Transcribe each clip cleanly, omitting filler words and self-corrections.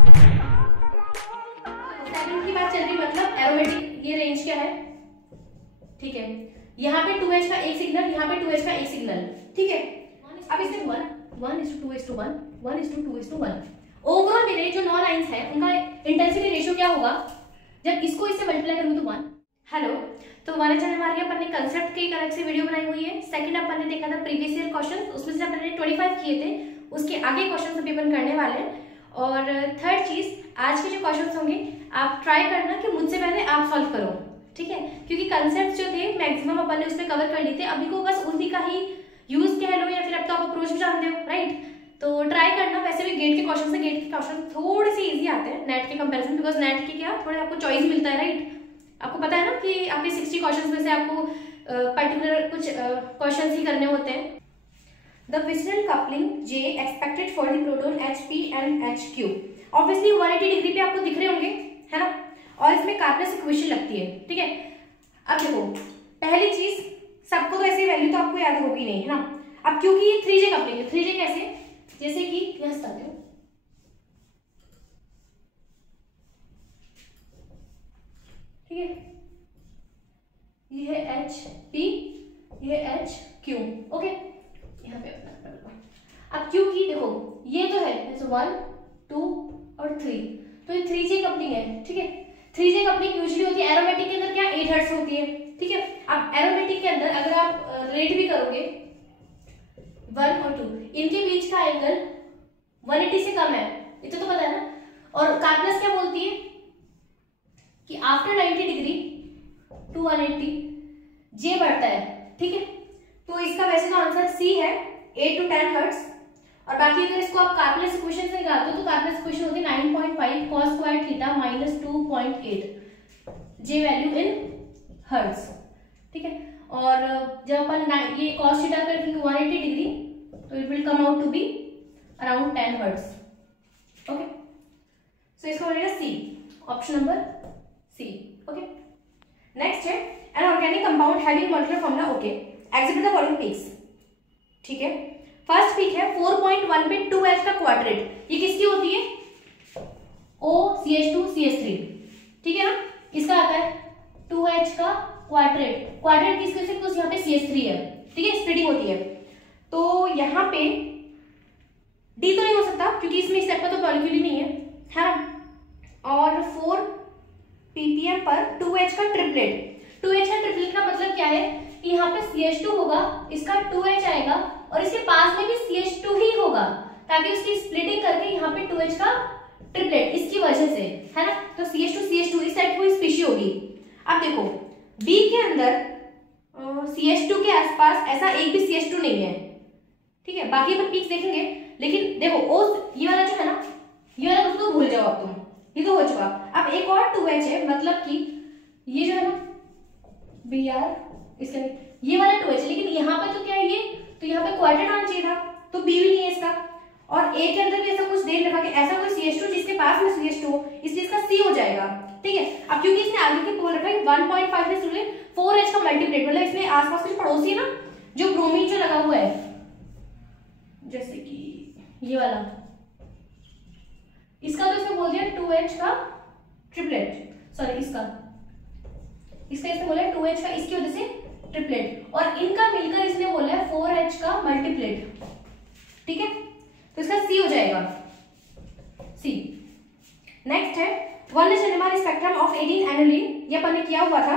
Second की बात चल रही, मतलब एरोमेटिक ये रेंज क्या है, ठीक है, यहाँ पे 2H का एक सिग्नल, यहाँ पे 2H का एक सिग्नल, ठीक है। अब इसमें 1:2:1, 1:2:1। ओवरऑल मेरे जो 9 लाइंस हैं उनका इंटेंसिटी रेशियो क्या होगा जब इसको इससे मल्टीप्लाई करूँ तो 1। हेलो, तो हमारे चैनल में अपन ने कंसेप्ट की एक अलग से वीडियो बनाई हुई है। सेकंड अपन ने देखा था प्रीवियस ईयर क्वेश्चन, उसमें से अपन ने 25 किए थे, उसके आगे क्वेश्चन अभी अपन करने वाले हैं। और थर्ड चीज, आज के जो क्वेश्चन होंगे आप ट्राई करना कि मुझसे पहले आप सॉल्व करो, ठीक है, क्योंकि कंसेप्ट जो थे मैक्सिमम अपन ने उसमें कवर कर लिए थे। अभी को बस उसी का ही यूज कह लो या फिर अब तो आप अप्रोच भी जानते हो, राइट। तो ट्राई करना। वैसे भी गेट के क्वेश्चन से गेट के क्वेश्चन थोड़े से इजी आते हैं नेट के कंपैरिजन, बिकॉज नेट के क्या थोड़े आपको चॉइस मिलता है, राइट। आपको पता है ना कि आपके 60 क्वेश्चंस में से आपको पर्टिकुलर कुछ क्वेश्चंस ही करने होते हैं। The visceral coupling J expected for the proton HP and HQ obviously 180 degree पे आपको दिख रहे होंगे, है ना, और इसमें कार्पलेस इक्वेशन लगती है, ठीक है। अब देखो, पहली चीज सबको तो ऐसी वैल्यू तो आपको याद होगी नहीं, है ना। अब क्योंकि ये 3J कपलिंग है, 3J कैसे, जैसे कि यहां बताते हो, ठीक है, ये है HP, ये HQ, ओके। यहाँ पे अब क्योंकि देखो ये तो है 1, 2 और 3, तो ये 3J कपलिंग है, ठीक है। 3J कपलिंग यूजुअली होती है एरोमेटिक के अंदर क्या 8 हर्ट्ज होती है, ठीक है। अब एरोमेटिक के अंदर अगर आप रेट भी करोगे 1 और 2, इनके बीच का एंगल 180 से कम है, इतना तो पता है ना। और कार्पलेस क्या बोलती है कि आफ्टर 90 डिग्री टू 180 J बढ़ता है, ठीक है। तो इसका वैसे तो आंसर C है, 8 to 10 हर्ट्ज। और बाकी अगर इसको आप कार्पलेस इक्वेशन से निकालते हो तो कार्पलेस इक्वेशन होती है 9.5 cos square theta minus 2.8 J value in hertz, ठीक है। और जब अपन ये cos थीटा पर रखेंगे 180 डिग्री तो it will come out to be around 10 hertz, okay. So इसका हो जाएगा C, option number C, okay. Next है an organic compound having molecular formula, okay, exhibit the following peaks, ठीक है। फर्स्ट पीक है 4.1 पे 2H का क्वाड्रेट, ये किसकी होती है OCH2CH3, ठीक है ना। इसका आता है 2H का क्वाड्रेट, क्वाड्रेट किसके से, कुछ यहाँ पे CH3 है, ठीक है, स्प्लिटिंग होती है। तो यहाँ पे D तो नहीं हो सकता क्योंकि इसमें स्टेप का तो मॉलिक्यूल ही नहीं है ना। और 4 ppm पर 2H का ट्रिपलेट, 2H का ट्रिपलेट का मतलब क्या है कि यहाँ पे CH2 होगा, इसका 2H आएगा और इसके पास में भी CH2 ही होगा, ताकि उसकी स्प्लिटिंग करके यहाँ पे 2H का ट्रिपलेट इसकी वजह से, है ना। तो CH2 इस टाइप की स्पीशी होगी। अब देखो B के अंदर CH2 के आसपास ऐसा एक भी CH2 नहीं है, ठीक है। बाकी अपन पीक्स देखेंगे, लेकिन देखो ये वाला जो है ना, ये वाला उसको भूल जाओ अब तुम, ये तो हो चुका। अब एक और 2H है, मतलब कि ये जो है ना Br, इसका ये वाला 2H, लेकिन यहाँ पे तो क्या है ये, तो यहाँ पे क्वाड्रेट आना चाहिए था, तो B भी नहीं है इसका। और A के अंदर भी ऐसा कुछ देख रखा कि ऐसा कोई CH2 जिसके पास में CH2 हो, इसलिए इसका C हो जाएगा, ठीक है। अब क्योंकि इसने आगे के बोल रखा है 1.5 से 4H का मल्टीप्लेट, मतलब इसमें आसपास कुछ पड़ोसी है ना जो ब्रोमीन जो लगा हुआ है, जैसे कि ये वाला, इसका तो इसमें बोल दिया 2H का ट्रिपलेट, सॉरी इसका इसमें बोला है 2H का, इसकी वजह से ट्रिपलेट, और इनका मिलकर इसने बोला है 4H का मल्टीप्लेट, ठीक है। तो इसका C हो जाएगा, C। नेक्स्ट है 1H NMR spectrum of 18 annulene, ये अपन ने किया हुआ था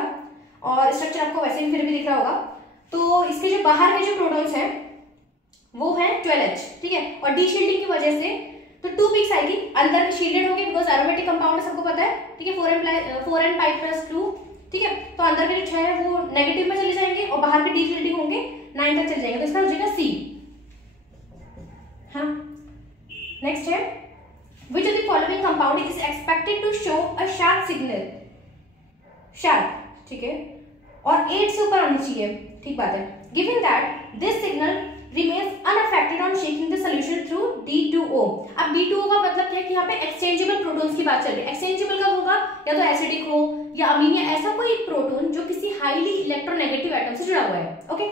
और स्ट्रक्चर आपको वैसे भी फिर भी दिख रहा होगा। तो इसके जो बाहर के जो प्रोटॉन्स हैं वो है 12H, ठीक है। और डी शील्डिंग की वजह से तो 2 पीक्स आएगी, अंदर शील्डेड होंगे बिकॉज एरोमेटिक कंपाउंड है, सबको पता है, ठीक है। 4n pi + 2, ठीक है। तो अंदर के जो 6 है वो नेगेटिव में चले जाएंगे और बाहर के डी शील्डिंग होंगे 9 तक चले जाएंगे, तो इसका हो जाएगा C, हाँ। नेक्स्ट है which of the following compound is expected to show a sharp signal, sharp, ठीक है, और 8 से ऊपर आनी चाहिए, ठीक बात है। given that this signal remains unaffected on shaking the solution through D2O। अब D2O का मतलब क्या है कि यहाँ पे एक्सचेंजेबल प्रोटॉन्स की बात चल रही है। एक्सचेंजेबल कब होगा, या तो एसिडिक हो या अमीन, या ऐसा कोई प्रोटॉन जो किसी हाईली इलेक्ट्रोनेगेटिव एटम से जुड़ा हुआ है, ओके।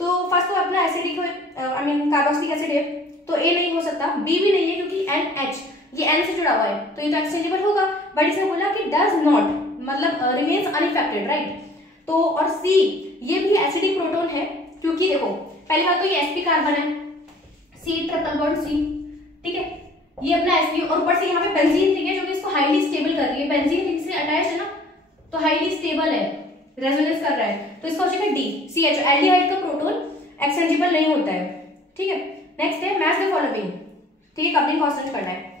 तो फर्स्ट तो अपना एसिडिक कार्बोक्सिलिक एसिड है, तो A नहीं हो सकता, B भी नहीं है क्योंकि NH ये N से जुड़ा हुआ है तो ये तो एक्सचेंजेबल होगा, बट इसने बोला कि डज नॉट मतलब रिमेन्स अनइफेक्टेड, राइट। तो और C ये भी एसिडिक प्रोटॉन है, क्योंकि देखो पहली बात तो ये sp कार्बन है, C ट्रिपल बॉन्ड C, ठीक है, ये अपना sp और ऊपर से यहाँ पे बेंजीन रिंग है जो कि इसको हाईली स्टेबल कर रही है, बेंजीन रिंग से अटैच है ना तो हाईली स्टेबल है, रेजोनेंस कर रहा है, तो इसका हो जाएगा D CH। एल्डिहाइड का प्रोटॉन एक्सचेंजेबल नहीं होता है, ठीक है। नेक्स्ट है मैच द फॉलोइंग, ठीक है, कपलिंग कांस्टेंट करना है।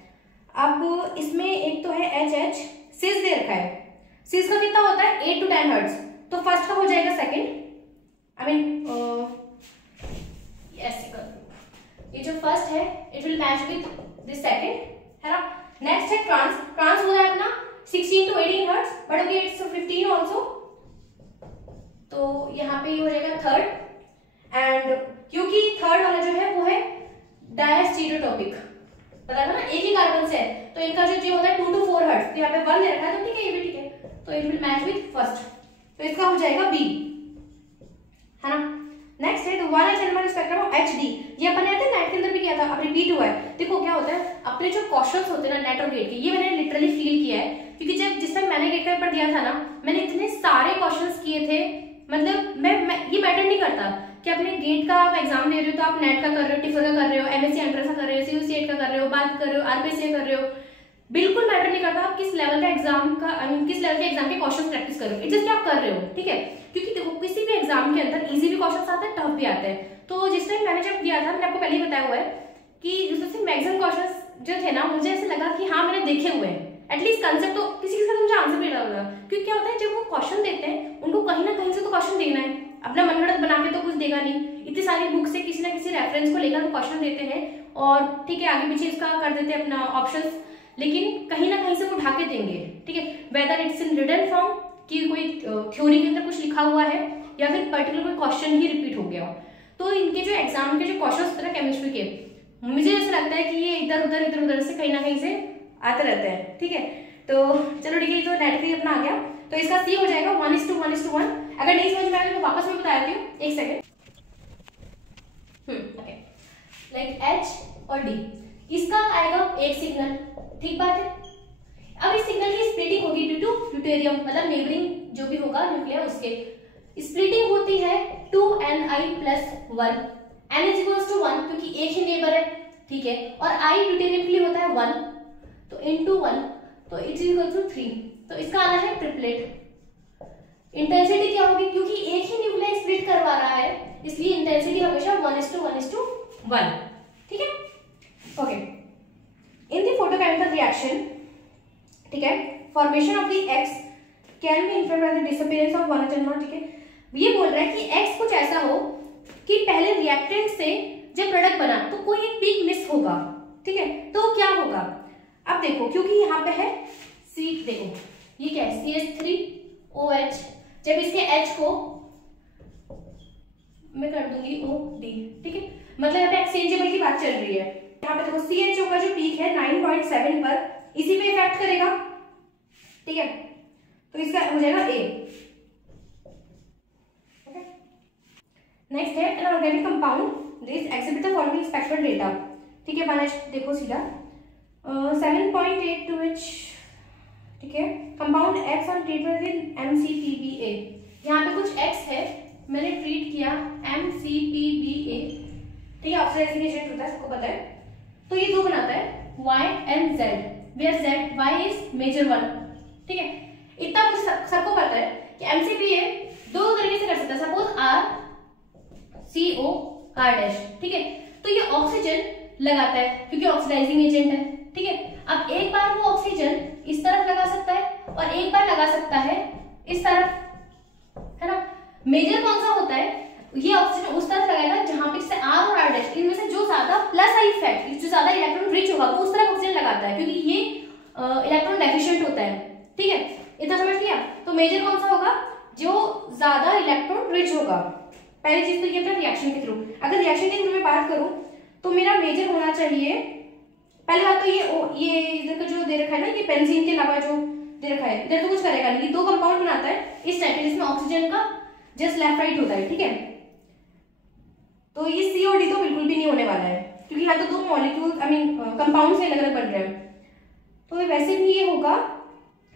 अब इसमें एक तो है HH, सिस दे रखा है, सिस का कितना होता है 8 to 10 हर्ट्ज, तो फर्स्ट का हो जाएगा सेकंड, आई मीन ये जो फर्स्ट है it will match with this second, है ना। नेक्स्ट है ट्रांस, ट्रांस हो रहा है अपना 16 to 18 hertz, but okay it's 15 also, तो यहाँ पे ये हो जाएगा थर्ड, एंड क्योंकि थर्ड वाला जो है वो है डायस्टीरियोटॉपिक, पता था ना एक ही कार्बन से है, तो इनका जो होता है 2 to 4 हर्ट्ज, तो यहाँ पे 1 ले रखा है तो ठीक है, ये भी ठीक है, तो it will match with first, तो इसका हो जाएगा बी, है ना। नेक्स्ट है 1H NMR spectrum of HD, ये अपन ने नेट के अंदर भी किया था, अब रिपीट हुआ है। देखो क्या होता है, अपने जो क्वेश्चंस होते हैं ना नेट और गेट के, ये मैंने लिटरली फील किया है, क्योंकि जब जिस टाइम मैंने गेट का पेपर दिया था ना, मैंने इतने सारे क्वेश्चंस किए थे, मतलब मैं ये मैटर नहीं करता कि अपने गेट का आप एग्जाम दे रहे हो तो आप नेट का कर रहे हो, टिफर का कर रहे हो, MSc एंट्रेंस का कर रहे हो, CUCET का कर रहे हो, बात कर रहे हो, RPC कर रहे हो, बिल्कुल मैटर नहीं करता आप किस लेवल का एग्जाम का, आई मीन किस लेवल के एग्जाम के क्वेश्चन प्रैक्टिस कर रहे हो, इट जस्ट आप कर रहे हो, ठीक है। क्योंकि देखो किसी भी एग्जाम के अंदर इजी भी क्वेश्चन आते हैं, टफ भी आते हैं, तो जिस टाइम मैंने जब दिया था, मैंने आपको पहले ही बताया हुआ है कि उसमें मैक्सिमम क्वेश्चन जो थे ना, मुझे ऐसे लगा कि हाँ मैंने देखे हुए हैं, एटलीस्ट कंसेप्ट तो किसी के साथ मुझे आंसर भी होगा, क्योंकि क्या होता है जब वो क्वेश्चन देते हैं उनको कहीं ना कहीं से तो क्वेश्चन देना है, अपना मनगढ़ंत बना के तो कुछ देगा नहीं, इतनी सारी बुक से किसी ना किसी रेफरेंस को लेकर क्वेश्चन देते हैं, और ठीक है आगे पीछे इसका कर देते हैं अपना ऑप्शंस, लेकिन कहीं ना कहीं से वो ढाके देंगे, ठीक है, whether it's in written form कि कोई थ्योरी के अंदर कुछ लिखा हुआ है, या फिर पर्टिकुलर कोई क्वेश्चन ही रिपीट हो गया हो। तो इनके जो एग्जाम के जो क्वेश्चन होते हैं केमिस्ट्री के, मुझे ऐसा लगता है कि ये इधर उधर से कहीं ना कहीं से आते रहते हैं, ठीक है। तो चलो ठीक है, तो नेट भी अपना आ गया, तो इसका C हो जाएगा 1:1:1। अगर नहीं समझ में आया तो वापस मैं बता देती हूँ, एक सेकेंड। ओके, लाइक H और D, इसका आएगा एक सिग्नल, ठीक बात है। अब इस सिग्नल की स्प्लिटिंग होगी ड्यू टू ड्यूटेरियम, मतलब नेबरिंग जो भी होगा न्यूक्लियर, उसके स्प्लिटिंग होती है 2Ni+1, N = 1 क्योंकि एक ही नेबर है, ठीक है, और I ड्यूटेरियम के लिए होता है 1, तो into 1, तो इट = 3, तो इसका आना है ट्रिपलेट। इंटेंसिटी क्या होगी, क्योंकि एक ही न्यूक्लियर स्प्लिट करवा रहा है, इसलिए इंटेंसिटी हमेशा 1:1:1, ठीक है। Okay, in the photochemical reaction, ठीक है, formation of the X can be influenced by the disappearance of 1H NMR, ठीक है। ये बोल रहा है कि X कुछ ऐसा हो कि पहले रिएक्टेंट से जब प्रोडक्ट बना तो कोई एक पीक मिस होगा, ठीक है, तो क्या होगा। अब देखो क्योंकि यहाँ पे है C, देखो ये क्या है CH3OH, जब इसके H को मैं कर दूंगी OD, ठीक है, मतलब यहाँ पे एक्सचेंजेबल की बात चल रही है। यहाँ पे देखो CHO का जो पीक है 9.7 पर, इसी पे इफेक्ट करेगा, ठीक है, तो इसका हो जाएगा A। नेक्स्ट है an organic compound this exhibit the following spectral data, ठीक है। 1H देखो सीधा 7.82H, ठीक है, compound X on treatment with MCPBA, यहाँ पे कुछ X है, मैंने ट्रीट किया MCPBA, ठीक है, ऑक्सीडाइजिंग एजेंट होता है, सबको पता है, तो ये दो बनाता है Y and Z, where Y is major 1, ठीक है। इतना कुछ सबको पता है कि MCPA दो तरीके से कर सकता है, सपोज RCOR', ठीक है, तो ये ऑक्सीजन लगाता है क्योंकि ऑक्सीडाइजिंग एजेंट है, ठीक है। अब एक बार वो ऑक्सीजन इस तरफ लगा सकता है और एक बार लगा सकता है इस तरफ, है ना। मेजर कौन सा होता है, ये ऑक्सीजन उस तरफ लगाएगा जहां पे से R और R' इनमें से जो ज्यादा प्लस आई इफेक्ट, जो ज्यादा इलेक्ट्रॉन रिच होगा वो उस तरफ ऑक्सीजन लगाता है, क्योंकि ये इलेक्ट्रॉन डेफिशिएंट होता है, ठीक है, इतना समझ लिया। तो मेजर कौन सा होगा, जो ज्यादा इलेक्ट्रॉन रिच होगा। पहली चीज तो ये था रिएक्शन के थ्रू, अगर रिएक्शन के थ्रू में बात करूं तो मेरा मेजर होना चाहिए, पहली बात तो ये इधर का जो दे रखा है ना, ये बेंजीन के अलावा जो दे रखा है, इधर तो कुछ करेगा नहीं, दो कंपाउंड बनाता है इस टाइप के जिसमें ऑक्सीजन का जस्ट लेफ्ट राइट होता है, ठीक है। तो ये C और D तो बिल्कुल भी नहीं होने वाला है, क्योंकि यहाँ तो दो मॉलिक्यूल आई मीन कंपाउंड से अलग अलग बन रहे हैं। तो वैसे भी ये होगा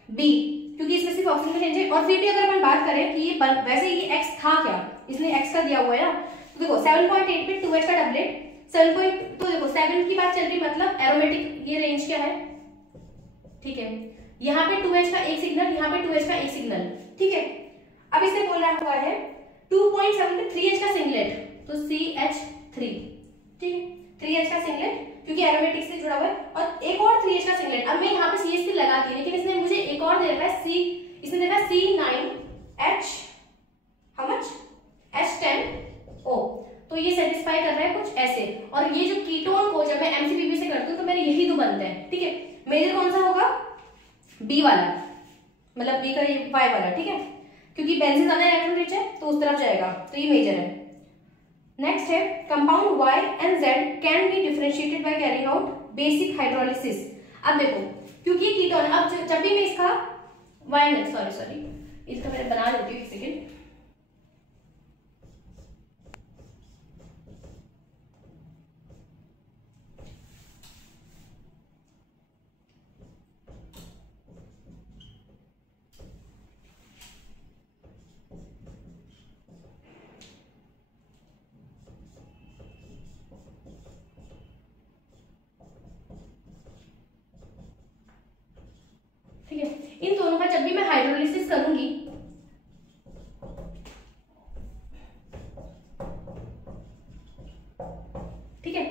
बी, क्योंकि इसमें सिर्फ ऑप्शन में चेंज है। और फिर भी अगर अपन बात करें कि ये वैसे ये एक्स था क्या, इसने एक्स का दिया हुआ है ना, तो देखो 7.8 पे 2h का डबलेट 7. तो देखो 7 की बात चल रही, मतलब एरोमेटिक ये रेंज क्या है, ठीक है। यहाँ पे 2h का एक सिग्नल, यहाँ पे 2h का एक सिग्नल, ठीक है। अब इसने बोल रहा हुआ है 2.7 पे 3h का सिंगलेट, तो CH3, ठीक है, 3h का सिंगलेट क्योंकि एरोमेटिक से जुड़ा हुआ है, और एक और 3h का सिंगलेट। अब मैं यहाँ पे CH3 लगा दी, लेकिन इसने मुझे एक और दे रखा है C, इसने देखा C9H हाउ मच H10O, तो ये सेटिस्फाई कर रहा है कुछ ऐसे। और ये जो कीटोन को जब मैं MCPP से करती हूँ तो मेरे यही दो बनते हैं, ठीक है। मेजर कौन सा होगा, बी वाला, मतलब बी का ये Y वाला, ठीक है, क्योंकि बेंजीन ज्यादा इलेक्ट्रॉन रिच है तो उस तरफ जाएगा, तो ये मेजर है। नेक्स्ट है compound Y and Z can be differentiated by carrying out basic hydrolysis. अब देखो क्योंकि ये कीटोन, अब जब भी मैं इसका सॉरी इसका मैं बना लेती हूँ, एक सेकेंड। ठीक है, इन दोनों का जब भी मैं हाइड्रोलिसिस करूंगी, ठीक है,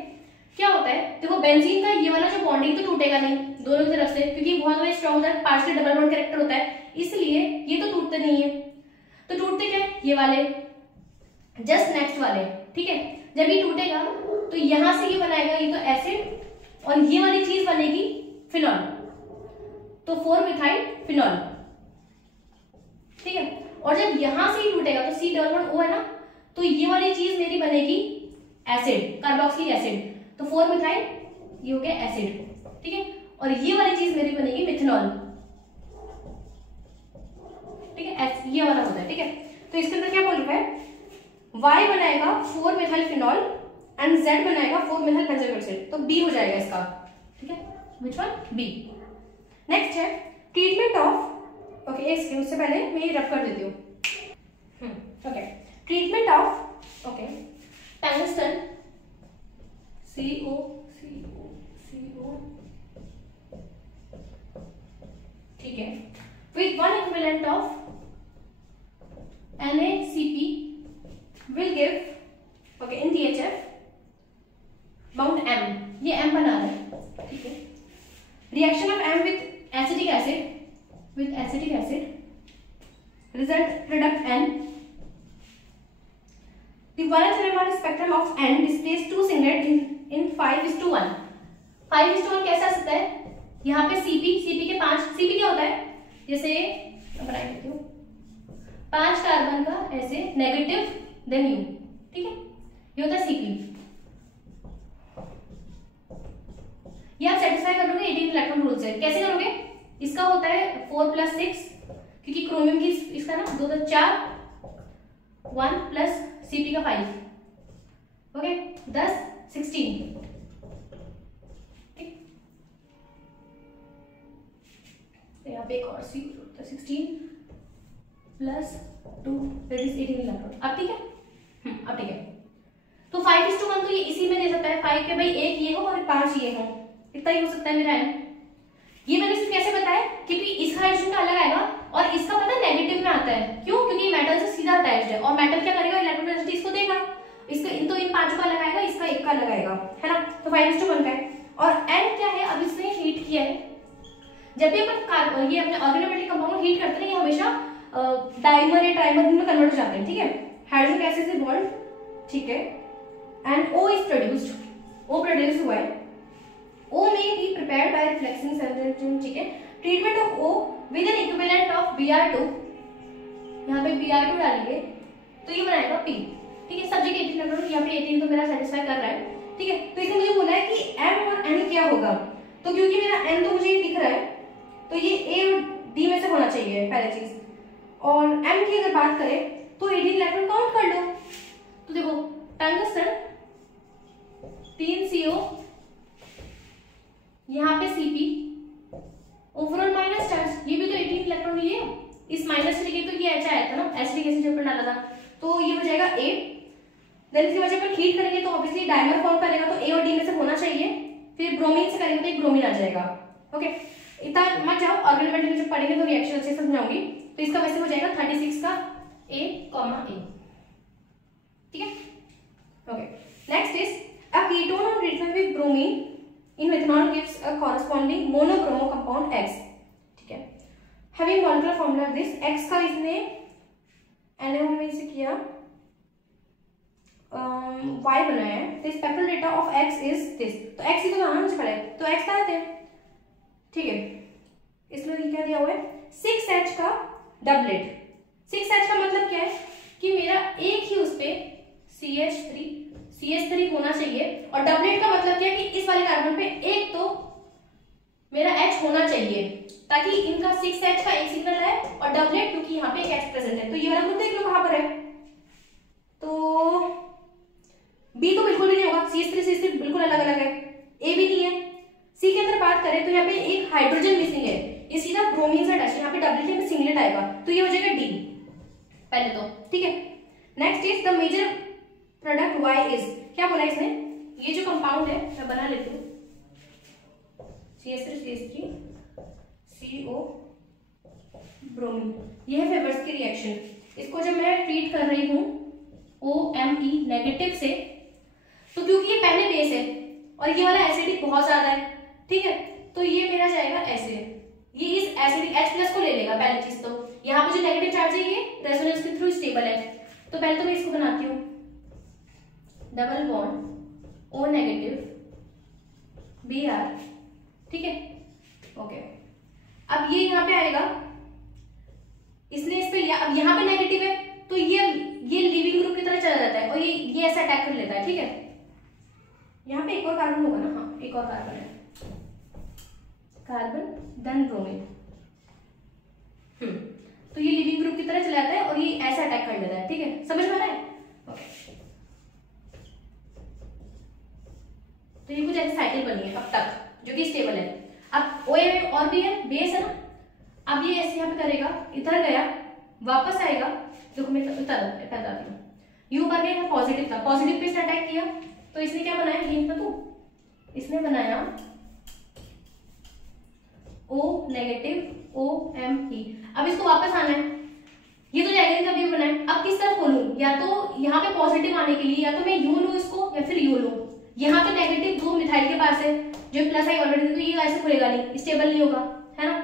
क्या होता है, देखो बेंजीन का ये वाला जो बॉन्डिंग तो टूटेगा नहीं दोनों की तरफ से, क्योंकि बहुत ज्यादा स्ट्रॉन्ग होता है, पार्शियल डबल बॉन्ड कैरेक्टर होता है, इसलिए ये तो टूटते नहीं है। तो टूटते क्या, ये वाले जस्ट नेक्स्ट वाले, ठीक है। जब ये टूटेगा तो यहां से ये बनाएगा, ये तो एसिड, और ये वाली चीज बनेगी फिनॉल, तो 4-मिथाइल फिनॉल, ठीक है। और जब यहां से ही टूटेगा तो C डबल बॉन्ड O है ना, तो ये वाली चीज मेरी बनेगी एसिड, कार्बोक्सिलिक एसिड, तो 4-मिथाइल ये हो गया एसिड, ठीक है। और ये वाली चीज मेरी बनेगी मिथेनॉल, ठीक है, ये वाला होता है, ठीक है। तो इसके अंदर क्या बोल रहा है, Y बनाएगा 4-मिथाइल फिनॉल एंड Z बनाएगा 4-मिथाइल बेंजोइक एसिड, तो B हो जाएगा इसका, ठीक है, व्हिच वन, B। नेक्स्ट है ट्रीटमेंट ऑफ, ओके एक सेकंड, उससे पहले मैं ये रब कर देती हूँ, okay. Treatment of, okay, tungsten CO ठीक है, with 1 equivalent of NaCP will give, okay, in THF bound M, ये M बना रहा है, ठीक है। Reaction of M with acetic acid result product N. The valence NMR spectrum of N displays two singlet in 5:1. 5:1 कैसे आ सकता है, यहाँ पे CP के 5, CP क्या होता है, जैसे बना देती हूँ, 5 कार्बन का ऐसे नेगेटिव देन U, ठीक है, ये होता है CP। ये आप सेटिस्फाई कर लोगे 18 इलेक्ट्रॉन रूल से। कैसे करोगे, इसका होता है 4+6, क्योंकि क्रोमियम की इसका ना 2 तो 4, 1 प्लस CP का 5, ओके, 10 16, ठीक। यहाँ पे एक और C होता है 16 प्लस 2 दैट इज 18 इलेक्ट्रॉन। अब ठीक है, अब ठीक है। तो 5:1 तो ये इसी में दे सकता है, 5 के भाई एक ये हो और 5 ये हो, इतना ही हो सकता है मेरा M। ये मैंने सिर्फ कैसे बताया, क्योंकि इस हाइड्रोजन का अलग आएगा और इसका पता नेगेटिव में आता है, क्यों, क्योंकि मेटल से सीधा अटैच्ड है, और मेटल क्या करेगा, इलेक्ट्रोनेगेटिविटी इसको देगा, इसका इन तो इन 5 का अलग आएगा, इसका एक का अलग आएगा, है ना। तो 5:1 का है। और N क्या है, अब इसने हीट किया है, जब भी अपन ये अपने ऑर्गेनोमेटिक कंपाउंड हीट करते हैं, ये हमेशा डाइमर या ट्राइमर में कन्वर्ट हो जाते हैं, ठीक है। हाइड्रोजन गैसेस से बॉन्ड, ठीक है, and O is produced, O produce हुआ है, O may be prepared by reflection separation, ठीक है। Treatment of O with N equivalent of Br2, यहाँ पे Br2 डालेंगे तो ये बनाएगा P, ठीक है। सब्जेक्ट 18 इलेक्ट्रॉन, यहाँ पे 18 तो मेरा सेटिस्फाई कर रहा है, ठीक है। तो इसने मुझे बोला है कि M और N क्या होगा, तो क्योंकि मेरा N तो मुझे दिख रहा है, तो ये A और D में से होना चाहिए पहली चीज। और M की अगर बात करें तो 18 इलेक्ट्रॉन काउंट कर लो, तो देखो टंगस्टन 3 CO, यहाँ पे CP, इस माइनस से लेके तो ये एच आया था ना, एसिडिक एसिड जब डाला था, तो ये हो जाएगा ए। देन इसके बाद जब अपन हीट करेंगे तो ऑब्वियसली डायमर फॉर्म करेगा, तो ए और डी में से होना चाहिए, फिर ब्रोमीन से करेंगे तो एक ब्रोमीन आ जाएगा। ओके, इतना मत जाओ, ऑर्गेनिक में जब पढ़ेंगे तो रिएक्शन अच्छे से समझाऊंगी। तो इसका वैसे हो जाएगा 36 का ए, ठीक है। Okay, next is a ketone on treatment with bromine in methanol gives a corresponding monobromo compound X, ठीक है। Having molecular formula this, X का इसने एनएमओ में से किया y बनाया है, तो spectral data of x is this, तो x ही तो आना मुझे पड़े, तो x का है, ठीक है। इसमें क्या दिया हुआ है 6H का डबलेट। 6H का मतलब क्या है कि मेरा एक ही उस पे CH3 होना चाहिए, और डबलेट का मतलब क्या है कि इस वाले कार्बन पे एक तो मेरा H होना चाहिए, ताकि इनका 6H का एक सिग्नल है, और डबलेट क्योंकि यहाँ पे एक H प्रेजेंट है, तो ये वाला खुद देख लो कहां पर है, तो बी तो बिल्कुल भी नहीं होगा, CH3 बिल्कुल अलग अलग है, ए भी नहीं है। सी के अंदर बात करें तो यहाँ पे एक हाइड्रोजन मिसिंग है, ये सीधा ब्रोमीन से अटैच है, यहाँ पे डबलेट में सिंगलेट आएगा, तो ये हो जाएगा डी पहले तो, ठीक है। Next is the major product y is, क्या बोला इसने, ये जो कंपाउंड है मैं बना लेती हूँ, CH3 CO ब्रोमीन, ये है फेवर्स की रिएक्शन। इसको जब मैं ट्रीट कर रही हूँ OMe नेगेटिव से, तो क्योंकि ये पहले बेस है और ये वाला एसिडिक बहुत ज्यादा है, ठीक है, तो ये मेरा जाएगा ऐसे, ये इस एसिडिक H+ को ले लेगा पहली चीज। तो यहाँ पे जो नेगेटिव चार्ज है ये रेजोनेंस के थ्रू स्टेबल है, तो पहले तो मैं इसको बनाती हूँ double bond O negative Br, ठीक है। ओके, अब ये यहाँ पे आएगा, इसने इस पे लिया, अब यहाँ पे नेगेटिव है तो ये लिविंग ग्रुप की तरह चला जाता है, और ये ऐसा अटैक कर लेता है, ठीक है। यहाँ पे एक और कार्बन होगा ना, हाँ एक और कार्बन है, कार्बन देन ब्रोमीन, तो ये लिविंग ग्रुप की तरह चला जाता है और ये ऐसा अटैक कर लेता है, ठीक है, समझ में आ रहा है। तो ये कुछ ऐसी साइकिल बनी है अब तक जो कि स्टेबल है। अब OA में और भी है, बेस है ना, अब ये ऐसे यहाँ पे करेगा, इधर गया वापस आएगा, देखो मैं इधर जाती हूँ, यू पर गया पॉजिटिव था, पॉजिटिव पे इसने अटैक किया, तो इसने क्या बनाया, हिंट तो इसने बनाया O नेगेटिव OMe। अब इसको वापस आना है, ये तो जाएगा कभी बनाए, अब किस तरफ खोलूं, या तो यहाँ पे पॉजिटिव आने के लिए या तो मैं यू लूं इसको या फिर यू लूं। यहाँ पे नेगेटिव दो मिथाइल के पास है, जो प्लस आई ऑलरेडी, तो ये ऐसे खुलेगा नहीं, स्टेबल नहीं होगा, है ना,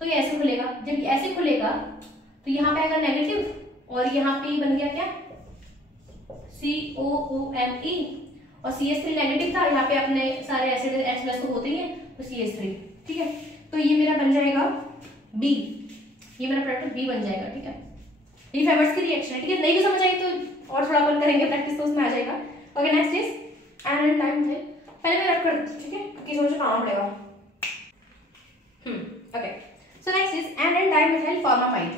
तो ये ऐसे खुलेगा। जब ऐसे खुलेगा तो यहाँ पे आएगा नेगेटिव और यहाँ पे बन गया क्या COOMe, और CH3 नेगेटिव था, यहाँ पे अपने सारे एसिड H+ तो होते ही हैं, तो CH3, ठीक है। तो ये मेरा बन जाएगा B, ये मेरा प्रोडक्ट B बन जाएगा, ठीक है। ये फेवर्स की रिएक्शन है, ठीक है। नहीं भी समझ आई तो और थोड़ा अपन करेंगे प्रैक्टिस, तो उसमें आ जाएगा। Okay, next is and time है, पहले मैं ऐड कर देती हूँ, ठीक है, क्योंकि मुझे काम पड़ेगा। Okay, so next is and dimethyl formamide.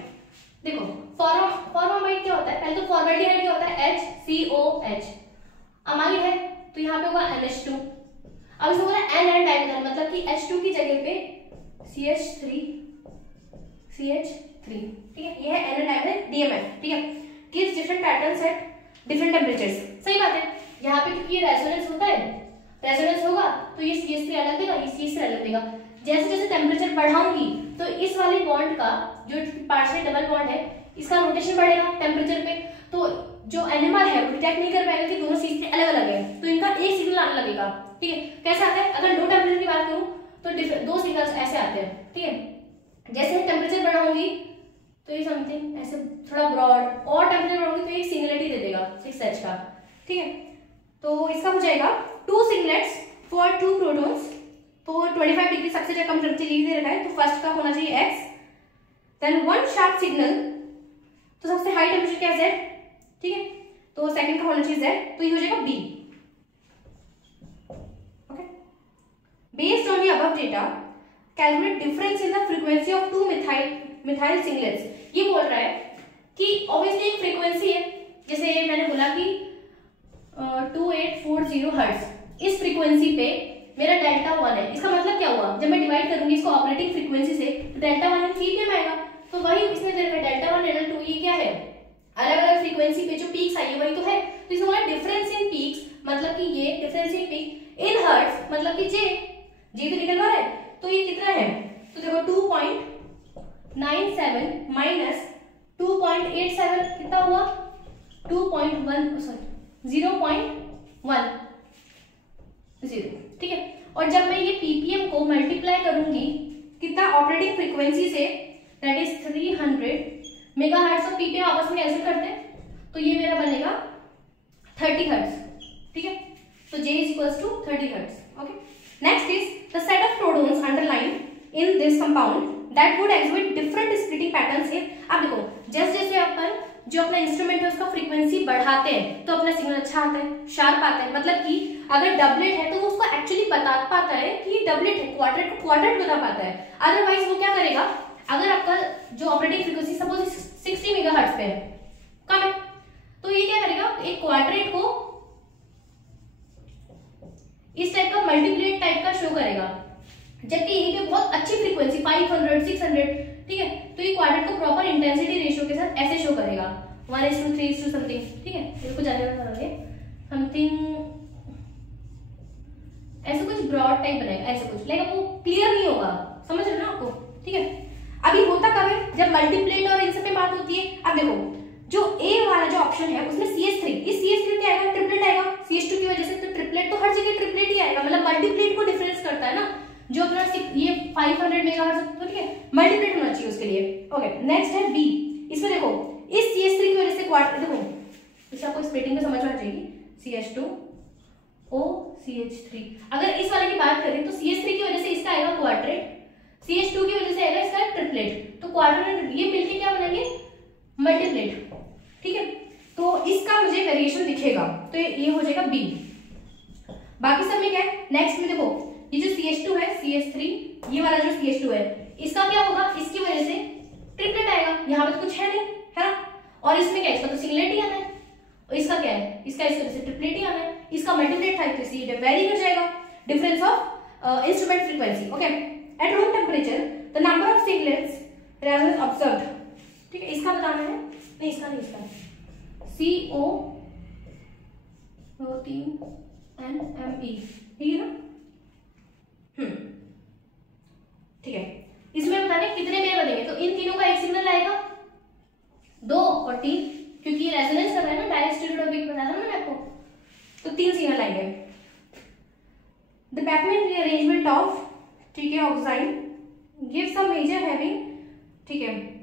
देखो फॉर्मामाइड क्या होता है, पहले तो फॉर्मेल्डिहाइड क्या होता है, HCOH, अमाइड है तो यहाँ पे होगा NH2। अब इसमें बोला एन डाइमिथाइल, मतलब कि H2 की जगह पे CH3, ठीक है, ये है एन डाइमिथाइल DMF, ठीक है। Gives different patterns at different temperatures, सही बात है। यहाँ पे क्योंकि ये रेजोनेंस होता है, रेजोनेंस होगा तो ये CH3 अलग देगा, ये CH3 अलग देगा। जैसे जैसे टेम्परेचर बढ़ाऊंगी तो इस वाले बॉन्ड का जो पार्शियल डबल बॉन्ड है इसका रोटेशन बढ़ेगा टेम्परेचर पे, तो जो एनिमल है वो डिटेक्ट नहीं कर पाएगा कि दोनों CH3 अलग अलग है, तो इनका एक सिग्नल आने लगेगा, ठीक है। कैसे आता है, अगर लो टेम्परेचर की बात करूं तो दो सिग्नल्स ऐसे आते हैं, ठीक है। जैसे टेम्परेचर बढ़ाऊंगी तो ये समथिंग ऐसे थोड़ा ब्रॉड, और टेम्परेचर बढ़ाऊंगी तो एक सिंगलेट ही दे देगा 6H का, ठीक है। तो इसका हो जाएगा 2 सिंगलेट्स फॉर 2 प्रोटॉन्स, तो 25 डिग्री सबसे ज्यादा कम टेम्परेचर ये दे रखा है, तो फर्स्ट का होना चाहिए X, देन 1 शार्प सिग्नल, तो सबसे हाई टेम्परेचर क्या है Z, ठीक है, तो सेकंड का होना चाहिए Z, तो ये हो जाएगा B। Okay, based on the above data calculate difference in the frequency of 2 methyl singlets. ये बोल रहा है कि ऑब्वियसली एक फ्रीक्वेंसी है, जैसे मैंने बोला कि 2840 हर्ट्ज, इस फ्रीक्वेंसी पे मेरा डेल्टा 1 है। इसका मतलब क्या हुआ, जब मैं डिवाइड करूंगी इसको ऑपरेटिंग फ्रीक्वेंसी से तो डेल्टा 1 फीट में आएगा, तो वही इसने दे रखा डेल्टा 1 डेल्टा 2, ये क्या है अलग अलग फ्रीक्वेंसी पे जो पीक्स आई है वही तो है। तो इसमें बोला डिफरेंस इन पीक्स, मतलब कि ये difference in peak in hertz, मतलब कि जे तो निकल रहा है। तो ये कितना है, तो देखो 2.97 माइनस 2.87 कितना हुआ 0.10, ठीक है। और जब मैं ये पीपीएम को मल्टीप्लाई करूंगी कितना ऑपरेटिंग फ्रीक्वेंसी से, दैट इज 300 मेगाहर्ट्ज और पीपीएम आपस में कैंसिल करते हैं, तो ये मेरा बनेगा 30 हर्ट्ज, ठीक है। तो J is equals to 30 hertz. Okay. Next is the set of protons underlying in this compound that would exhibit different splitting patterns in. अब देखो जैसे अपन जो अपना इंस्ट्रूमेंट है उसका फ्रीक्वेंसी बढ़ाते हैं तो अपना सिग्नल अच्छा आता है, शार्प आता है। मतलब कि अगर डबलेट है तो वो उसको एक्चुअली बता पाता है कि डबलेट है, क्वाड्रेट को क्वाड्रेट बता पाता है। अदरवाइज वो क्या करेगा, अगर आपका जो ऑपरेटिंग फ्रीक्वेंसी सपोज 60 मेगाहर्ट्ज पे है, कम है, तो ये क्या करेगा एक क्वाड्रेट को इस टाइप का मल्टीप्लेट टाइप का शो करेगा, जबकि यही पे बहुत अच्छी फ्रीक्वेंसी 500 600, ठीक है, तो ये क्वाड्रेट को प्रॉपर इंटेंसिटी रेशियो के साथ ऐसे शो करेगा 1:3 समथिंग, ठीक है। इसको जानने समथिंग ऐसे कुछ ब्रॉड टाइप बनाएगा, ऐसे कुछ लाइक वो क्लियर नहीं होगा, समझ रहे हो ना आपको, ठीक है। अभी होता कब है, जब मल्टीप्लेट और इन सब पे बात होती है। अब देखो जो ए वाला जो ऑप्शन है उसमें CH3, इस CH3 क्या आएगा, ट्रिपलेट आएगा CH2 की वजह से, तो ट्रिपलेट तो हर जगह ट्रिपलेट ही आएगा, मतलब मल्टीप्लेट को डिफरेंस करता है ना, जो अपना ये 500 मेगाहर्ट्ज, तो ठीक है मल्टीप्लेट होना चाहिए उसके लिए। ओके, नेक्स्ट है बी, इसमें देखो इस CH3 की वजह से क्वाड्रेट, देखो इसे आपको स्प्लिटिंग में समझ आ जाएगी, CH2O CH3, अगर इस वाले की बात करें तो CH3 की वजह से इसका आएगा क्वाड्रेट, CH2 की वजह से आएगा इसका ट्रिपलेट, तो क्वाड्रेट ये मिलके क्या बनेंगे मल्टीप्लेट, ठीक है। तो इसका मुझे वेरिएशन दिखेगा, तो ये हो जाएगा बी। बाकी सब में क्या है, नेक्स्ट में देखो ये जो CH2 है CH3, ये वाला जो CH2 है इसका क्या होगा, इसकी वजह से ट्रिपलेट आएगा, यहाँ पे तो कुछ है नहीं, है ना। और इसमें क्या है, इसका तो सिंगलेट ही आना है, और इसका क्या है, इसका इस वजह से ट्रिपलेट ही आना है, इसका मल्टीप्लेट था तो इसलिए वेरी कर जाएगा, difference of instrument frequency. Okay, at room temperature the number of signals resonance observed, ठीक है, इसका बताना है, नहीं इसका नहीं, इसका CO 3NME, ठीक है ना, ठीक है। इसमें बताने कितने पेयर बनेंगे, तो इन तीनों का एक सिग्नल आएगा, 2 और 3, क्योंकि ये रेजोनेंस कर रहा है ना, डायस्टेरियोटॉपिक बताया था मैंने आपको, तो 3 सिग्नल आएंगे। द बैकमैन रीअरेंजमेंट ऑफ, ठीक है, ऑक्साइन गिव्स अ मेजर हैविंग, ठीक है,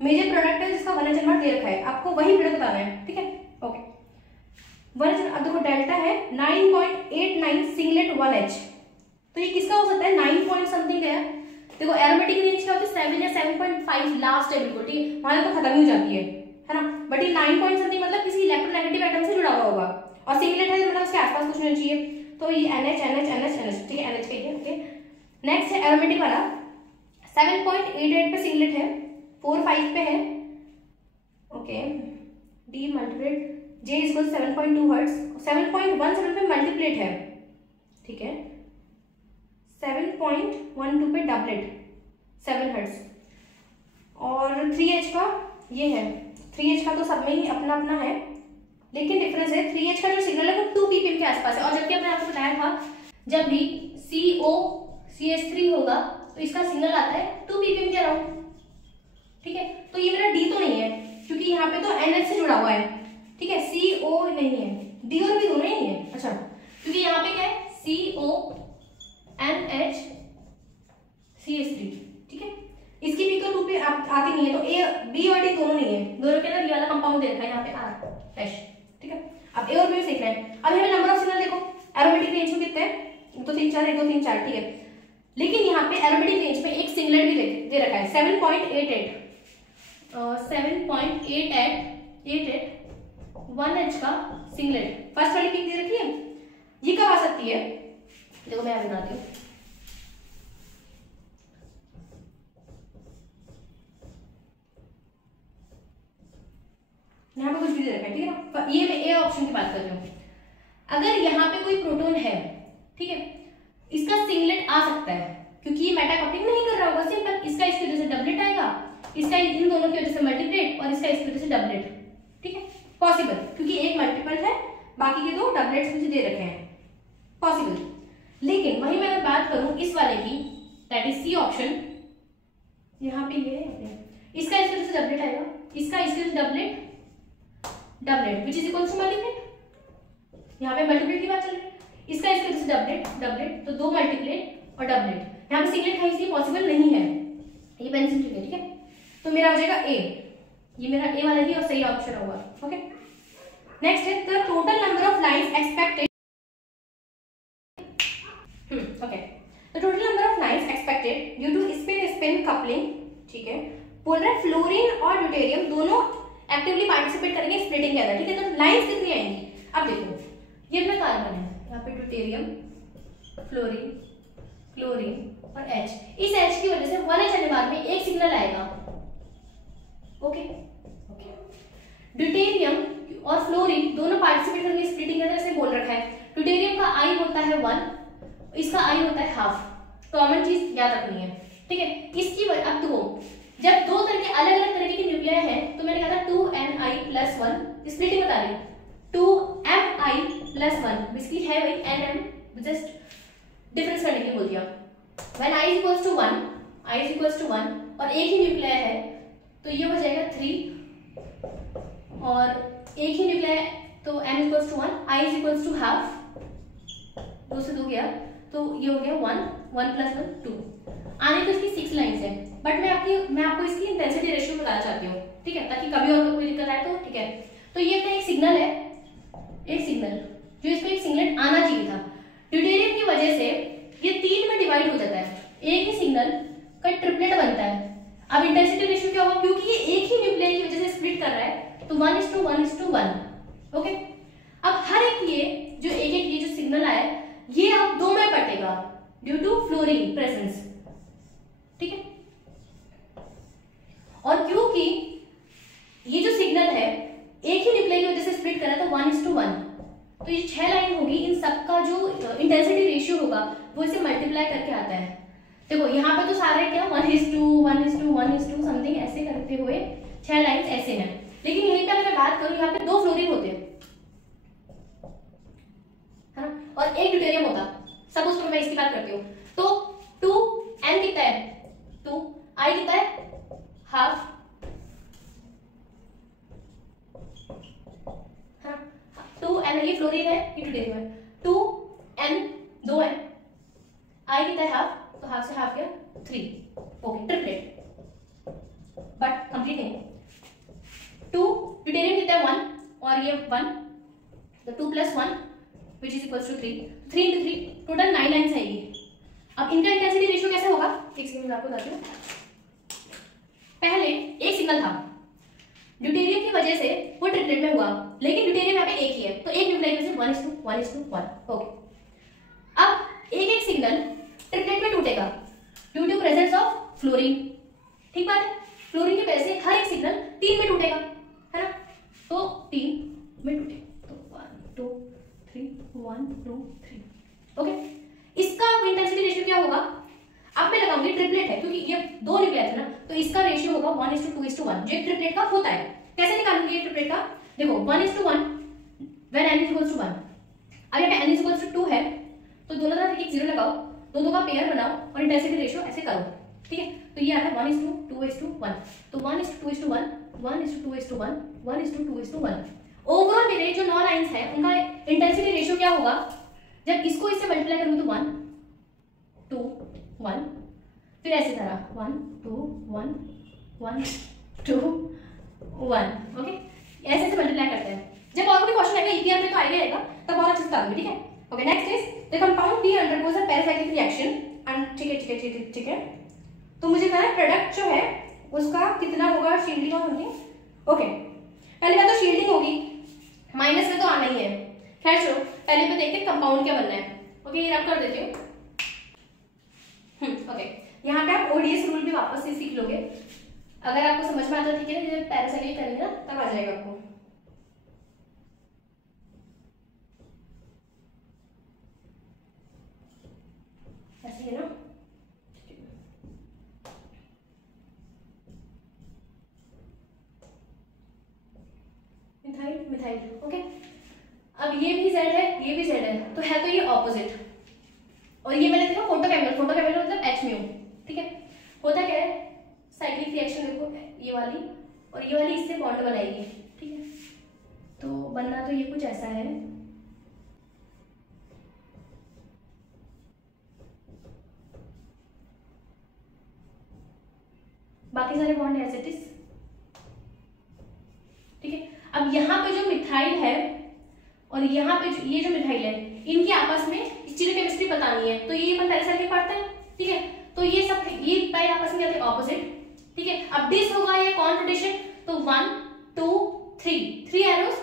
मेजर प्रोडक्ट है जिसका 1H नॉट दे रखा है, आपको वही प्रोडक्ट बताना है, ठीक है। ओके, 1H, अब देखो डेल्टा है 9.89 सिंगलेट 1H, तो ये किसका हो सकता है, 9 पॉइंट समथिंग है। देखो एरोमेटिक रेंज क्या होती है, 7 या 7.5 लास्ट है बिल्कुल, ठीक है, वहां तो खत्म ही हो जाती है ना, बट ये 9 पॉइंट समथिंग मतलब किसी इलेक्ट्रोनेगेटिव एटम से जुड़ा हुआ होगा, और सिंगलेट है मतलब उसके आसपास कुछ होना चाहिए, तो ये NH NH NH NH, ठीक है, NH का ही है। ओके, नेक्स्ट है एरोमेटिक वाला 7.88 पे सिंगलेट है, 4-5 पे है, okay, the multiplet J equal 7.2 hertz, 7.17 पे मल्टीप्लेट है, ठीक है, 7.12 पे डबलेट 7 हर्ट्ज, और 3H का ये है, 3H का तो सब में ही अपना अपना है, लेकिन डिफरेंस है 3H का जो सिग्नल है वो 2 ppm के आसपास है, और जबकि मैंने आपको बताया था जब भी CO CH3 होगा तो इसका सिग्नल आता है 2 ppm के अराउंड, ठीक है। तो ये मेरा D तो नहीं है क्योंकि यहाँ पे तो NH से जुड़ा हुआ है, ठीक है, CO नहीं है, D और B दोनों ही नहीं है, अच्छा, क्योंकि यहाँ पे क्या है CO NH CH3, ठीक है, इसकी भी तो 2 पे आती नहीं है, तो A B और D दोनों नहीं है, दोनों के अंदर ये वाला कंपाउंड दे रखा है यहाँ पे R H, ठीक है। अब A और B सीख रहे हैं, अब यहाँ पे नंबर ऑफ सिग्नल देखो एरोमेटिक रेंज में कितने हैं, 1 2 3 4 1 2 3 4, ठीक है, लेकिन यहाँ पे एरोमेटिक रेंज में एक सिंगलेट भी दे रखा है 7.88 1H का सिंगलेट, फर्स्ट वाली पिक दे रखी है, ये कब आ सकती है, देखो मैं बनाती हूँ, यहाँ पे कुछ भी दे रखा है, ठीक है ना, ये मैं ए ऑप्शन की बात कर रही हूँ। अगर यहाँ पे कोई प्रोटॉन है, ठीक है, इसका सिंगलेट आ सकता है क्योंकि ये मेटा कपलिंग नहीं कर रहा होगा, सिंपल, इसका इसकी वजह से डबलेट आएगा, इसका इन दोनों की वजह से मल्टीप्लेट और इसका इसकी वजह से डबलेट। ठीक है, पॉसिबल, क्योंकि एक मल्टीपल है, बाकी के दो डबलेट्स मुझे दे रखे हैं, पॉसिबल। लेकिन वही मैं अगर बात करूं इस वाले की, दैट इज सी ऑप्शन, यहाँ पे ये है, इसका इसकी वजह से डबलेट आएगा, इसका इसकी वजह से doublet, doublet which is equal to multiplet. यहाँ पे मल्टीप्लेट की बात चल रही है, इसका इसकी वजह से डबलेट, डबलेट, तो दो मल्टीप्लेट और डबलेट। यहाँ पे सिंगलेट है इसलिए पॉसिबल नहीं है, ये पेंसिल ठीक है। ठीक है, तो मेरा हो जाएगा ए, ये मेरा ए वाला ही और सही ऑप्शन होगा। ओके, नेक्स्ट है the total number of lines expected, okay, the total number of lines expected due to spin spin coupling. ठीक है, बोल रहा है फ्लोरीन और ड्यूटेरियम दोनों एक्टिवली पार्टिसिपेट करेंगे स्प्लिटिंग के अंदर। ठीक है, तो लाइंस कितनी आएंगी? अब देखो, ये अपना कार्बन है, यहाँ पे ड्यूटेरियम, फ्लोरीन, क्लोरीन और H। इस H की वजह से 1H आने बाद में एक सिग्नल आएगा। ओके, ड्यूटेरियम और फ्लोरीन दोनों पार्टिसिपेट करेंगे स्प्लिटिंग के अंदर, ऐसे बोल रखा है। ड्यूटेरियम का I होता है 1, इसका I होता है हाफ, कॉमन चीज याद रखनी है। ठीक है, इसकी वजह, अब देखो जब दो तरह के अलग अलग तरीके के न्यूक्लियाई है, तो मैंने कहा था 2ni+1, स्प्लिटिंग बता रही हूँ, 2mi+1, बेसिकली है वही nm, जस्ट डिफरेंस करने के लिए बोल दिया। When i equals to 1, i is equals to 1 और एक ही न्यूक्लियाई है, तो ये हो जाएगा 3 और एक ही न्यूक्लियाई तो n equals to 1, i is equals to half, 2 से 2 गया तो ये हो गया 1, 1 + 1 2। आने तो इसकी 6 लाइंस है, बट मैं आपको इसकी इंटेंसिटी रेशियो बताना चाहती हूँ। ठीक है, ताकि कभी और कोई दिक्कत आए तो ठीक है। तो ये अपना एक सिग्नल है, एक सिग्नल जो इसको एक सिग्नल आना चाहिए था, ड्यूटेरियम की वजह से ये 3 में डिवाइड हो जाता है, एक ही सिग्नल का ट्रिपलेट बनता है। अब इंटेंसिटी रेशियो क्या होगा, क्योंकि ये एक ही न्यूक्लियाई की वजह से स्प्लिट कर रहा है, तो 1:1:1। ओके, अब हर एक ये जो एक ये जो सिग्नल आया ये अब 2 में बटेगा ड्यू टू फ्लोरीन प्रेजेंस। ठीक है, और क्योंकि ये जो सिग्नल है एक ही न्यूक्लियाई की वजह से स्प्लिट कर रहा है, तो 1:1, तो ये 6 लाइन होगी। इन सबका जो इंटेंसिटी रेशियो होगा वो इसे मल्टीप्लाई करके आता है। देखो यहाँ पे तो सारे क्या 1:1:1:1 समथिंग ऐसे करते हुए 6 लाइंस ऐसे हैं, लेकिन यहीं पे अगर मैं बात करूं यहाँ पे 2 फ्लोरीन होते हैं, है ना, और एक ड्यूटेरियम होता। सपोज मैं इसकी बात करती हूँ, तो 2n कितना है, 2 i कितना है, हाफ, है ना, 2n ये फ्लोरीन है, ये ड्यूटेरियम है, 2n 2 है, i कितना है हाफ, तो हाफ से हाफ क्या 3। ओके, ट्रिपलेट, बट कंप्लीट नहीं। 2 ड्यूटेरियम कितना है 1 और ये 1, तो 2 + 1 which is equals to 3, 3 into 3 total 9 lines आएगी। अब इनका इंटेंसिटी रेशियो कैसे होगा, एक सेकंड में आपको बताती हूँ। पहले एक सिग्नल था, ड्यूटेरियम की वजह से वो ट्रिपलेट में हुआ, लेकिन ड्यूटेरियम यहाँ पे एक ही है, तो एक न्यूक्लियाई से 1:1:1। ओके, अब एक सिग्नल ट्रिपलेट में टूटेगा due to presence of fluorine. ठीक बात है, फ्लोरीन की वजह से हर एक सिग्नल 3 में टूटेगा, है ना, तो 3 में टूटेगा, तो 1 2 3 1 2 3। ओके, इसका इंटेंसिटी रेशियो क्या होगा, अब मैं लगाऊंगी, ट्रिपलेट है क्योंकि ये 2 न्यूक्लियाई थे ना, तो इसका रेशियो होगा 1:2:1, जो एक ट्रिपलेट का होता है। कैसे निकालूंगी ये ट्रिपलेट का, देखो 1:1 when n = 1। अब यहाँ पे n = 2 है, तो दोनों तरफ एक 0 लगाओ, दोनों का पेयर बनाओ और इंटेंसिटी रेशियो ऐसे करो। ठीक है, तो ये आता है 1:2:1, तो 1:2:1 1:2:1 1:2:1। ओवरऑल मेरे जो 9 लाइंस हैं उनका इंटेंसिटी रेशियो क्या होगा, जब इसको इससे मल्टीप्लाई करूंगी तो 1 2 1, फिर ऐसे तरह 1 2 1 1 2 1। ओके, ऐसे ऐसे मल्टीप्लाई करते हैं। जब और कोई क्वेश्चन आएगा ईपीआर में तो आएगा तब और अच्छे से करूंगी। ठीक है, okay, next is the compound D undergoes a pericyclic reaction. ठीक है, तो मुझे कहना है प्रोडक्ट जो है उसका कितना होगा, शील्डिंग और समथिंग। ओके, पहले बात तो शील्डिंग होगी, माइनस में तो आना ही है। खैर चलो पहले पे देखते हैं कंपाउंड क्या बनना है। ओके, ये रब कर देती हूँ। ओके, यहाँ पे आप ओडीएस रूल भी वापस से सीख लोगे, अगर आपको समझ में आता है। ठीक है ना, जब पैरासाइक्लिक करेंगे ना तब आ जाएगा आपको। ऐसे है ना, और ये मैंने देखा फोटोकेमिकल मतलब HMU, ठीक है। होता क्या है, साइक्लिक रिएक्शन देखो, ये वाली और ये वाली इससे बॉन्ड बनाएगी, ठीक है। तो बनना तो ये कुछ ऐसा है, बाकी सारे बॉन्ड एज इट इज, ठीक है। अब यहाँ पे जो मिथाइल है और यहाँ पे ये जो मिथाइल है, इनकी आपस में स्टीरियोकेमिस्ट्री बतानी है, तो ये अपन पहले से पढ़ते हैं, ठीक है। तो ये सब ये पहले आपस में क्या थे, ऑपोजिट, ठीक है। अब डिस होगा ये कौन रोटेशन, तो 1 2 3 एरोस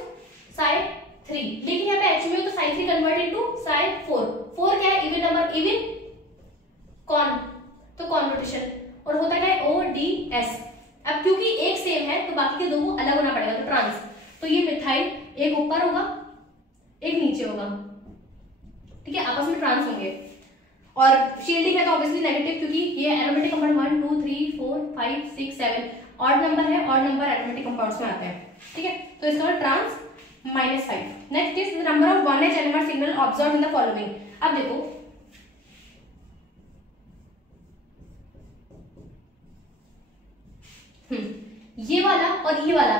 साइड 3, लेकिन यहाँ पे HMU तो साइड 3 कन्वर्ट इनटू साइड 4 क्या है, इवन नंबर, इवन कौन, तो कौन रोटेशन, और होता क्या है ODS। अब क्योंकि एक सेम है तो बाकी के दो को अलग होना पड़ेगा, तो ट्रांस, तो ये मिथाइल एक ऊपर होगा एक नीचे होगा, ठीक है, आपस में ट्रांस होंगे। और शील्डिंग है तो ऑब्वियसली नेगेटिव, क्योंकि ये एरोमेटिक कंपाउंड 1 2 3 4 5 6 7 ऑड नंबर है, ऑड नंबर एरोमेटिक कंपाउंड्स में आता है, ठीक है। तो इसका trans -5। Next is the number of 1H NMR signal observed in the following. अब देखो ये वाला और ये वाला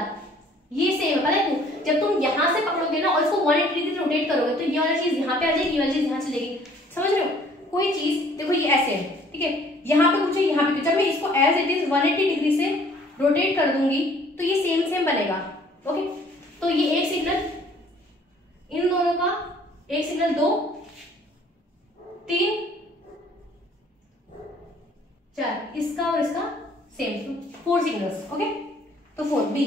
ये सेम है, पता है क्यों, जब तुम यहां से पकड़ोगे ना और इसको 180 डिग्री रोटेट करोगे तो ये वाली चीज यहाँ पे आ जाएगी, ये वाली चीज यहाँ चलेगी, समझ रहे हो। कोई चीज देखो ये ऐसे है, ठीक है, यहाँ पे कुछ यहाँ पे, जब मैं इसको एज इट इज 180 डिग्री से रोटेट कर दूंगी तो ये सेम बनेगा, ओके। तो ये एक सिग्नल, इन दोनों का एक सिग्नल, 2 3 4, इसका और इसका सेम, 4 सिग्नल्स, ओके। तो 4 B।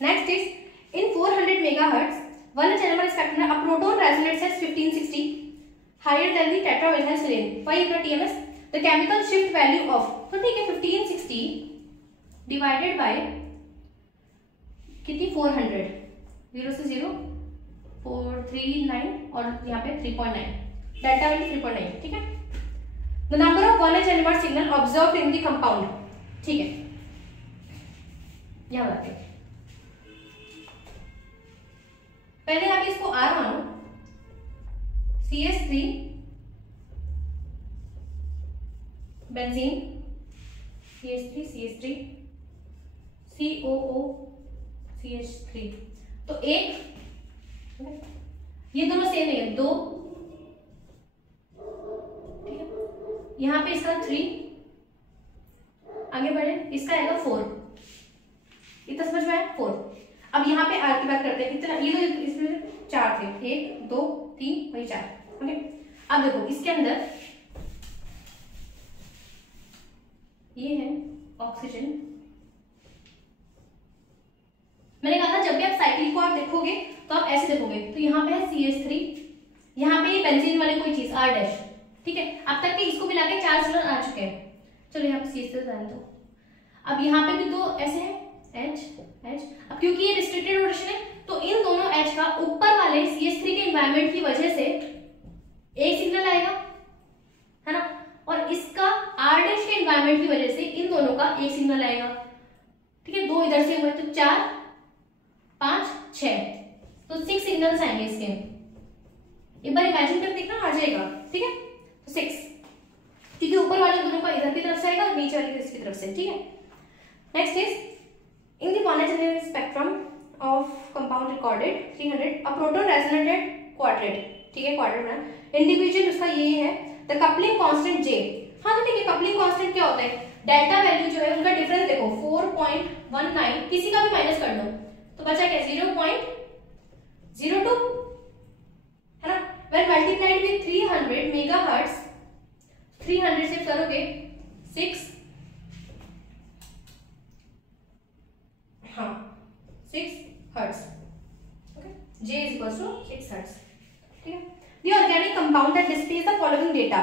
Next is in 400 megahertz 1H NMR spectrum a proton resonates at 1560 higher than the tetravalent selene. Why इतना TMS? The chemical shift value of, तो ठीक है, 1560 divided by कितनी, 400, 0 से 0 439 और यहाँ पे 3.9, डेल्टा वैल्यू 3.9, ठीक है। The number of 1H NMR signal observed in the compound, ठीक है, यहाँ बताते हैं। पहले आप इसको R मानो, CH3 benzene, CH3 COO CH3, तो एक, ये दोनों सेम है, 2, ठीक है, यहाँ पे इसका 3, आगे बढ़े, इसका आएगा 4, इतना समझ में आया, 4। अब यहाँ पे R की बात करते हैं, कितना, ये तो इसमें 4 थे, 1 2 3 वही 4, ओके। अब देखो इसके अंदर ये है ऑक्सीजन, मैंने कहा था जब भी आप साइकिल को आप देखोगे तो आप ऐसे देखोगे, तो यहाँ पे है CH3, यहाँ पे बेंजीन वाले कोई चीज R', ठीक है। अब तक के इसको मिला के 4 सिग्नल आ चुके हैं, चलो यहाँ पे CH3 डाल दो। अब यहाँ पे भी 2 ऐसे हैं, H। अब क्योंकि ये रिस्ट्रिक्टेड रोटेशन है तो इन दोनों H का ऊपर वाले CH3 के एनवायरनमेंट की वजह से एक सिग्नल आएगा, है ना, और इसका R' के एनवायरनमेंट की वजह से इन दोनों का एक सिग्नल आएगा, ठीक है। 2 इधर से हुए तो 4 5 6, तो 6 सिग्नल्स आएंगे इसके, एक बार इमेजिन कर देखना, आ जाएगा, ठीक है। तो 6, क्योंकि ऊपर वाले दोनों का इधर की तरफ से आएगा और नीचे वाले इसकी तरफ से, ठीक है। Next is in the 1H NMR spectrum of compound recorded 300 a proton resonated quadrat, ठीक है, क्वाड्रेट ना, इंडिविजुअल उसका ये है, the coupling constant J, हाँ तो ठीक है, कपलिंग कांस्टेंट क्या होता है, डेल्टा वैल्यू जो है उनका डिफरेंस देखो 4.19, किसी का भी माइनस कर दो तो बचा क्या 0.02, है ना। when multiplied with 300 मेगाहर्ट्ज, 300 से करोगे 6, हाँ 6 hertz, okay, J is equals to 6 hertz, ठीक है। The organic compound that displays the following data,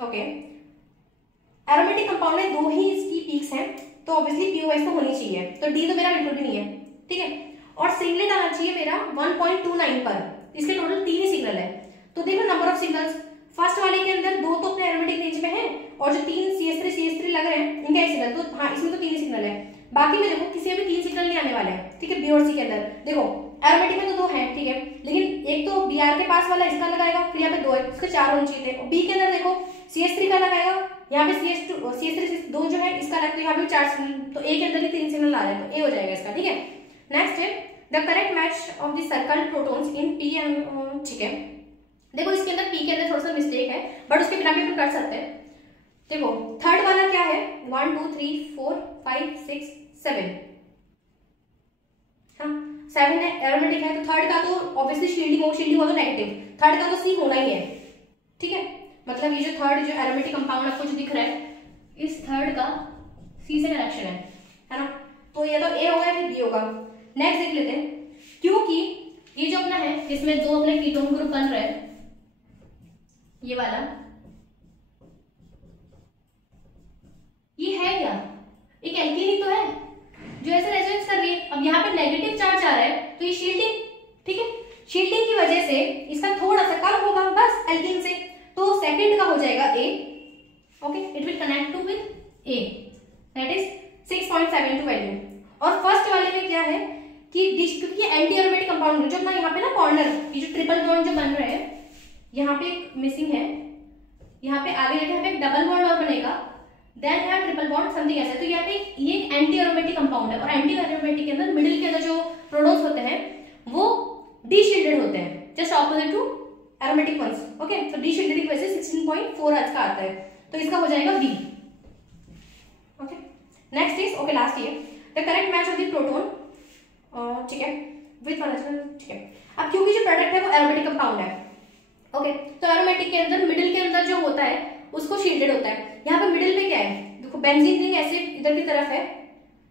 okay, aromatic compound में 2 ही इसकी पीक्स हैं तो ऑब्वियसली POS तो होनी चाहिए, तो D तो मेरा बिल्कुल भी नहीं है, ठीक है। और सिग्नल आना चाहिए मेरा 1.29 पर, इसके टोटल 3 ही सिग्नल है, तो देखो नंबर ऑफ सिग्नल्स, फर्स्ट वाले के अंदर 2 तो अपने एरोमेटिक रेंज में है और जो 3 CH3 लग रहे हैं इनका एक सिग्नल, तो हाँ इसमें तो 3 ही सिग्नल है, बाकी में देखो किसी में भी 3 सिग्नल नहीं आने वाले हैं, ठीक है। B और C के अंदर देखो एरोमेटिक में तो 2 है, ठीक है, लेकिन एक तो Br के पास वाला इसका लगाएगा, फिर यहाँ पे 2 है, इसके 4 होने चाहिए थे। और B के अंदर देखो CH3 का लगाएगा, यहाँ पे CH3 2 जो है इसका लगता है, यहाँ पे 4 सिग्नल, तो A के अंदर ही 3 सिग्नल आ रहे हैं, तो A हो जाएगा इसका, ठीक है। नेक्स्ट है the correct match of the circle protons in P and, ठीक है। देखो इसके अंदर P के अंदर थोड़ा सा मिस्टेक है, बट उसके बिना भी कर सकते हैं। देखो थर्ड वाला क्या है, 1 2 3 4 5 6 7, हाँ 7 है, एरोमेटिक है, तो थर्ड का तो ऑब्वियसली शील्डिंग हो तो नेगेटिव, थर्ड का तो C होना ही है, ठीक है। मतलब ये जो थर्ड जो एरोमेटिक कंपाउंड आपको जो दिख रहा है, इस थर्ड का C से कनेक्शन है ना, तो ये तो A होगा या फिर B होगा। नेक्स्ट देख लेते हैं, क्योंकि ये जो अपना है जिसमें 2 अपने कीटोन ग्रुप बन रहे हैं, ये वाला, ये है क्या, एक एल्कीन ही तो है जो ऐसे रेजोनेंस कर रही है। अब यहाँ पे नेगेटिव चार्ज आ रहा है, तो ये शील्डिंग, ठीक है, शील्डिंग की वजह से इसका थोड़ा सा कम होगा बस एल्कीन से, तो सेकंड का हो जाएगा A, okay, it will connect to with A, that is 6.72 value. और फर्स्ट वाले में क्या है कि क्योंकि एंटी एरोमेटिक कंपाउंड जो अपना यहाँ पे ना कॉर्नर, ये जो ट्रिपल बॉन्ड जो बन रहे हैं, यहाँ पे एक मिसिंग है, यहाँ पे आगे जाके यहाँ पे एक डबल बॉन्ड और बनेगा, देन यहाँ ट्रिपल बॉन्ड समथिंग ऐसा, तो यहाँ पे ये एंटी एरोमेटिक कंपाउंड है। और एंटी एरोमेटिक के अंदर मिडिल के अंदर जो प्रोडक्ट्स होते हैं वो डी शील्डेड होते हैं, just opposite to aromatic ones, okay. तो डी शील्डेड की वजह से 16.4 आज का आता है, तो इसका हो जाएगा B, okay. Next is, okay last ये the correct match of the proton, ठीक है, विद वन, ठीक है। अब क्योंकि जो प्रोडक्ट है वो एरोमेटिक कंपाउंड है, ओके, तो एरोमेटिक के अंदर मिडिल के अंदर जो होता है उसको शील्डेड होता है। यहाँ पे मिडिल में क्या है, देखो बेंजीन रिंग ऐसे इधर की तरफ है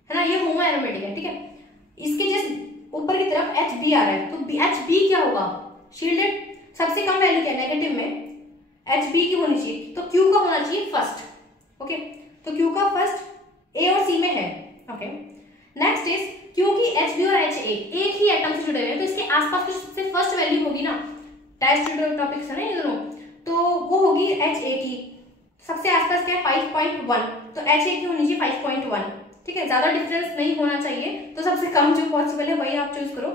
ना, ये होमो एरोमेटिक है, ठीक है। इसके जस्ट ऊपर की तरफ HB आ रहा है, तो HB क्या होगा, शील्डेड। सबसे कम वैल्यू क्या है नेगेटिव में, HB की होनी चाहिए, तो Q का होना चाहिए फर्स्ट, ओके, तो Q का फर्स्ट A और C में है, ओके। नेक्स्ट इज, क्योंकि HB और HA एक ही एटम से जुड़े हुए हैं, तो इसके आसपास जो सबसे फर्स्ट वैल्यू होगी ना, डायस्ट्रोड टॉपिक्स है ना ये दोनों, तो वो होगी HA की, सबसे आसपास क्या है 5.1, तो HA की होनी चाहिए 5.1, ठीक है, ज्यादा डिफरेंस नहीं होना चाहिए, तो सबसे कम जो पॉसिबल है वही आप चूज करो।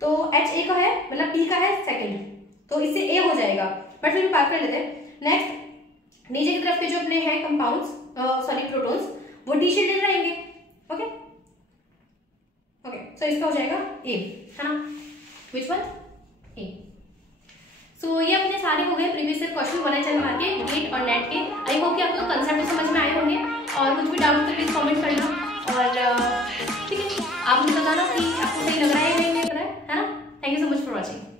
तो HA का है, मतलब P का है सेकंड, तो इससे A हो जाएगा, बट फिर भी बात कर लेते हैं। नेक्स्ट नीचे की तरफ के जो अपने हैं कंपाउंड्स, सॉरी प्रोटॉन्स, वो डी शील्डेड रहेंगे, ओके ओके, सो इसका हो जाएगा A, है ना, विच वन, A। सो ये अपने सारे हो गए प्रीवियस ईयर क्वेश्चन 1 एच मार के गेट और नेट के। आई होप कि आपको कंसेप्ट समझ में आए होंगे, और कुछ भी डाउट तो प्लीज कमेंट करना, और ठीक है, आप मुझे बताना कि आपको सही लग रहा है या नहीं लग रहा है ना। Thank you so much for watching.